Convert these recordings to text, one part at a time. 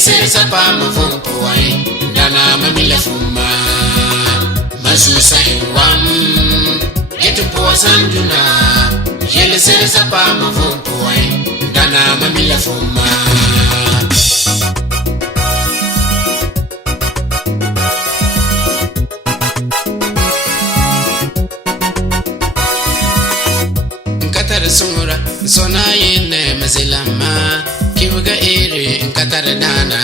sere sapa mavumpu wai dana mamila fuma masusa wam getu po sanduna yele sere sapa mavumpu wai dana mamila fuma sungura sona yene mazilama kimuga ere nkatara dana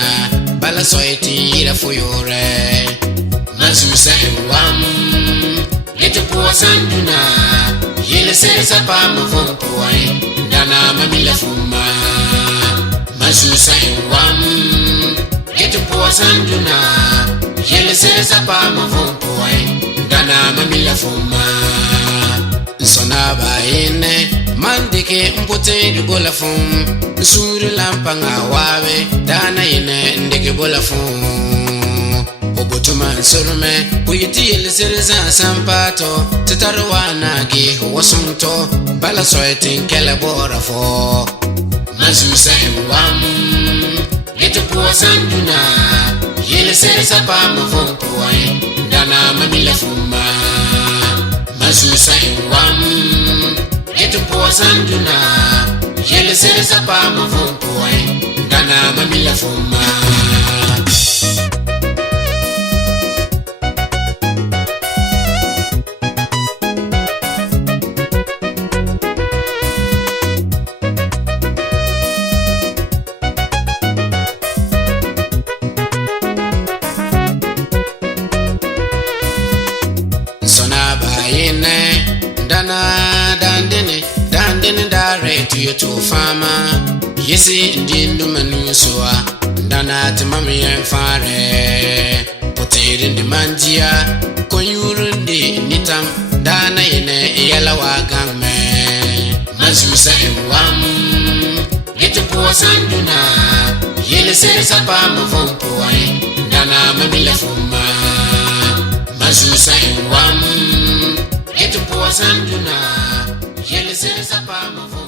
bala soiti ira fuyore mazusa wam getu po sanduna yele sere sapa mavumpu wai dana mamila fuma mazusa wam getu po sanduna yele sere sapa mavumpu wai dana mamila fuma sona baine mandike mpote di bola fun suru lampanga wawe dana yene ndike bola fun obotuma nsurume kuyiti yelesere sampato tetarowana ge wasunto bala soetin kele bora fo mazusa wam getu po sanduna yelesere sapa mavumpu wai dana mamila fuma mazusa wam getu po sanduna yele sere sapa mavumpu wai dana mamila fuma sona bayene dana dandene dare to your to fama yesi ndindu manusua dana timami enfare potere ndi manjia konyurundi nitam dana yene yala wagame mazusa wam getu po sanduna yele sere sapa mavumpu wai dana mamila fuma mazusa wam getu po sanduna yele sere sapa mavumpu